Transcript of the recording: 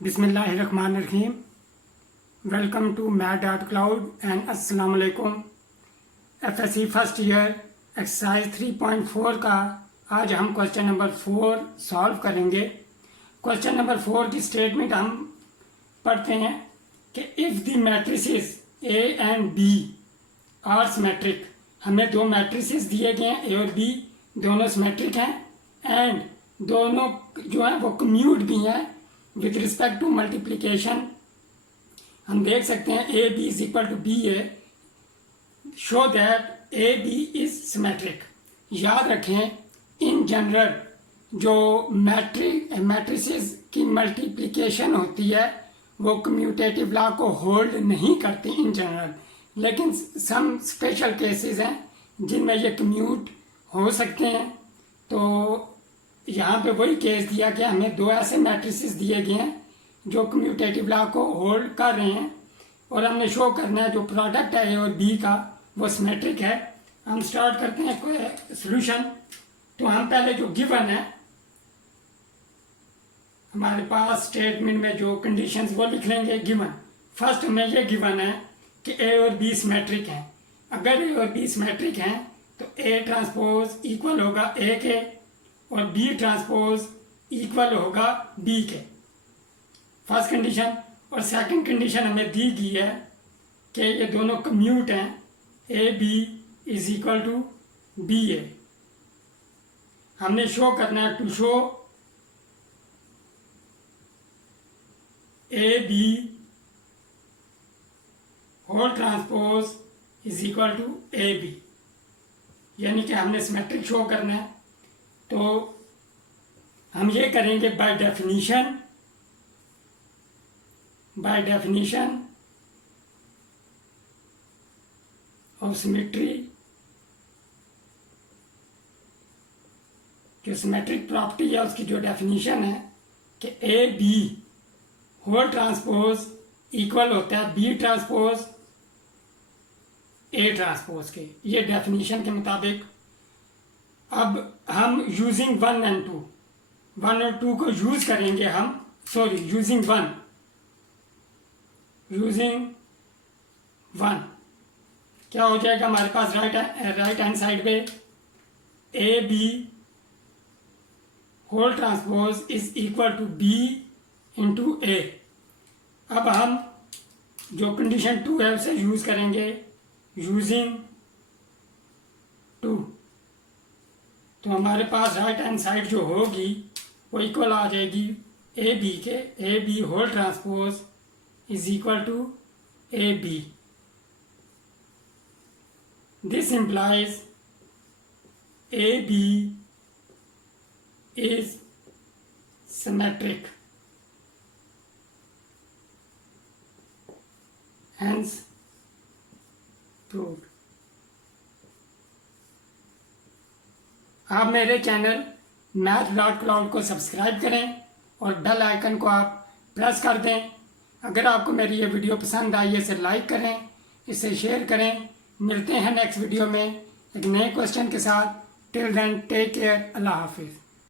बिस्मिल्लाहिर्रहमानिर्रहीम। Welcome to math.cloud and अस्सलाम वालेकुम। FSC फर्स्ट ईयर एक्सरसाइज 3.4 का आज हम क्वेश्चन नंबर 4 सॉल्व करेंगे। क्वेश्चन नंबर 4 की स्टेटमेंट हम पढ़ते हैं कि if the matrices A and B are symmetric, हमें दो मैट्रिसेस दिए गए हैं, A और B दोनों सिमेट्रिक हैं एंड दोनों जो हैं वो कम्यूट भी हैं विथ रिस्पेक्ट टू मल्टीप्लिकेशन। हम देख सकते हैं A B is equal to B A, show that A B is symmetric. याद रखें इन जनरल जो मैट्रिसेस की मल्टीप्लिकेशन होती है वो कम्यूटेटिव लॉ को होल्ड नहीं करती इन जनरल, लेकिन सम स्पेशल केसेस हैं जिनमें ये कम्यूट हो सकते हैं। तो यहाँ पे वही केस दिया गया, हमें दो ऐसे मैट्रिसेस दिए गए हैं जो कम्यूटेटिव लॉ को होल्ड कर रहे हैं और हमने शो करना है जो प्रोडक्ट है ए और बी का वो सिमेट्रिक है। हम स्टार्ट करते हैं सॉल्यूशन। तो हम पहले जो गिवन है हमारे पास स्टेटमेंट में जो कंडीशंस वो लिख लेंगे गिवन। फर्स्ट हमें ये गिवन है कि ए और बी सिमेट्रिक हैं। अगर ए और बी सिमेट्रिक हैं तो ए ट्रांसपोज इक्वल होगा ए के और बी ट्रांसपोज इक्वल होगा बी के, फर्स्ट कंडीशन। और सेकंड कंडीशन हमें दी गई है कि ये दोनों कम्यूट हैं, A B is equal to B A. हमने शो करना है to show A B whole transpose is equal to A B, यानी कि हमने सिमेट्रिक शो करना है। तो हम ये करेंगे बाय डेफिनीशन ऑफ सिमेट्री, जो सिमेट्रिक प्रॉपर्टी है उसकी जो डेफिनीशन है कि A B whole transpose equal होता है बी ट्रांसपोज ए ट्रांसपोज के। ये डेफिनीशन के मुताबिक अब हम यूजिंग 1 एंड 2, 1 और 2 को यूज करेंगे हम, सॉरी यूजिंग 1 क्या हो जाएगा हमारे पास राइट हैंड साइड पे A B whole transpose is equal to B into A. अब हम जो कंडीशन 2 है उसे यूज करेंगे यूजिंग 2। तो हमारे पास राइट हैंड साइड जो होगी वो इक्वल आ जाएगी ए बी के, A B whole transpose is equal to A B. This implies A B is symmetric, hence proved। आप मेरे चैनल math.cloud को सब्सक्राइब करें और बेल आइकन को आप प्रेस कर दें। अगर आपको मेरी ये वीडियो पसंद आई है इसे लाइक करें, इसे शेयर करें। मिलते हैं नेक्स्ट वीडियो में एक नए क्वेश्चन के साथ। टिल देन टेक केयर, अल्लाह हाफिज़।